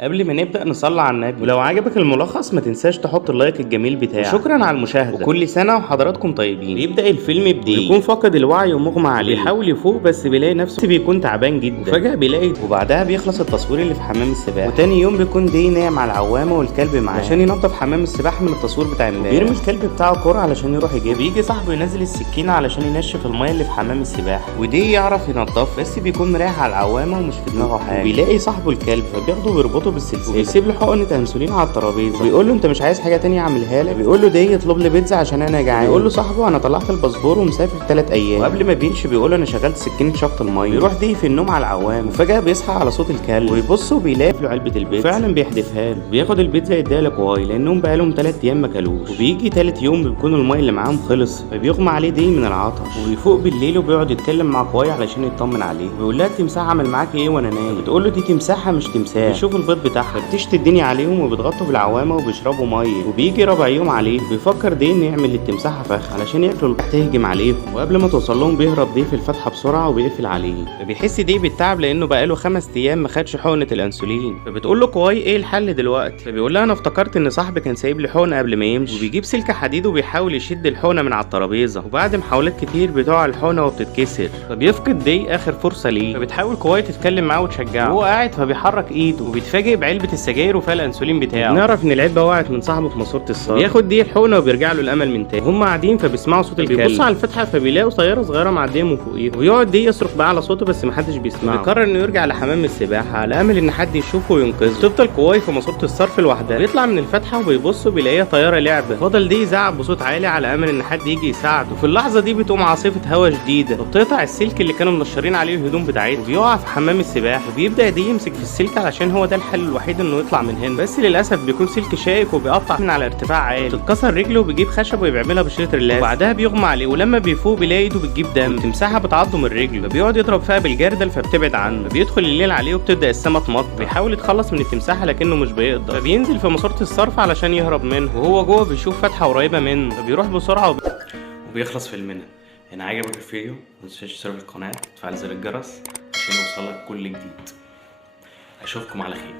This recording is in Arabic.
قبل ما نبدأ نصلي على النبي، ولو عجبك الملخص ما تنساش تحط اللايك الجميل بتاعك. وشكرا على المشاهدة، وكل سنة وحضراتكم طيبين. بيبدأ الفيلم بدي يكون فاقد الوعي ومغمى عليه، بيحاول يفوق بس بيلاقي نفسه بيكون تعبان جدا، وفجأة بيلاقي وبعدها بيخلص التصوير اللي في حمام السباحة. وتاني يوم بيكون دي نايم على العوامة والكلب معاه عشان ينظف حمام السباحة من التصوير بتاع امبارح. بيرمي الكلب بتاعه كرة علشان يروح يجيبه، بيجي صاحبه ينزل السكينة علشان ينشف المية اللي في حمام السباحة، ودي يعرف ينضف بس بيكون مريح على العوامة ومش في دماغه حاجة. وبيلاقي صاحبه الكلب فبياخده ويربطه بالسلسلة، وبيسيب له حقنة انسولين على الترابيزه، وبيقول له انت مش عايز حاجه تانية اعملها لك؟ بيقول له ده يطلب لي بيتزا عشان انا جعان. بيقول له صاحبه انا طلعت الباسبور ومسافر 3 ايام. وقبل ما بيمشي بيقول له انا شغلت سكينه شفط الميه. بيروح دي في النوم على العوام، وفجاه بيصحى على صوت الكلب، ويبص وبيلاقي له علبه البيتزا، فعلا بيحدفها له. بياخد البيتزا يديها لكواي لانهم بقالهم 3 ايام ما كلوش. وبيجي تالت يوم بيكون الميه اللي معاهم خلص، فبيغمى عليه دي من العطش، وبيفوق بالليل وبيقعد يتكلم مع كواي علشان يطمن عليه. وبيقول لها التمساح عمل معاك ايه وانا نايم؟ بتقول له دي تمساحه مش تمساح. بيشوف البيض بتاعها، بتشتي الدنيا عليهم وبيضغطوا بالعوامه وبيشربوا ميه. وبيجي رابع يوم عليه بيفكر دي انه يعمل للتمساحه فخ علشان ياكلوا تهجم عليهم، وقبل ما توصل لهم بيهرب دي في الفتحه بسرعه وبيقفل عليه. فبيحس دي بالتعب لانه بقاله 5 ايام ما خدش حقنه الانسولين. فبتقول له كواي ايه الحل دلوقتي؟ فبيقول لها انا افتكرت ان صاحبي كان سايب لي حقنه قبل ما يمشي. وبيجيب سلك حديد وبيحاول يشد الحقنه من على الترابيزه، وبعد محاولات كتير بتقع الحقنه وبتتكسر، فبيفقد دي اخر فرصه ليه. فبتحاول كواي تتكلم معاه وتشجعه، وهو قاعد فبيحرك ايده وبيتفاجئ بعلبه السجاير وفيها الانسولين بتاعه. نعرف ان العلبه وقعت من صاحبه في ماسوره الصاج. بياخد دي الحقنه وبيرجع له الامل من تاني. وهم قاعدين فبيسمعوا صوت الكلب، بيبصوا على الفتحه فبيلاقوا طياره صغيره معديه من فوقيه، ويقعد دي يصرخ بقى على صوته بس محدش بيسمعه. بيقرر انه يرجع لحمام السباحه على امل ان حد يشوفه وينقذه. تفضل كواي في ماسوره الصرف لوحدها، بيطلع من الفتحه وبيبص وبيلاقيها طياره لعبه. فضل دي يزعق بصوت عالي على امل ان حد يجي يساعده. وفي اللحظه دي بتقوم عاصفه هواء شديده وبتقطع السلك اللي كانوا منشرين عليه الهدوم بتاعته، وبيقع في حمام السباحه. وبيبدا دي يمسك في السلك علشان هو ده الحل الوحيد انه يطلع من هنا، بس للاسف بيكون سلك شائك وبيقطع من على ارتفاع عالي. تتكسر رجله وبيجيب خشب وبيعملها بشريط اللاز، وبعدها بيغمى عليه. ولما بيفوق بيلاقي ايده بتجيب دم، التمساحه بتعضه من رجله، فبيقعد يضرب فيها بالجردل فبتبعد عنه. بيدخل الليل عليه وبتبدا السما تمطر. بيحاول يتخلص من التمساحه لكنه مش بيقدر، فبينزل في ماسوره الصرف علشان يهرب منه. وهو جوه بيشوف فتحه قريبه منه، فبيروح بسرعه وبيخلص فيلمنا. ان عجبك الفيديو ما تنساش تشترك في القناه وتفعل زر الجرس عشان يوصلك كل جديد. اشوفكم على خير.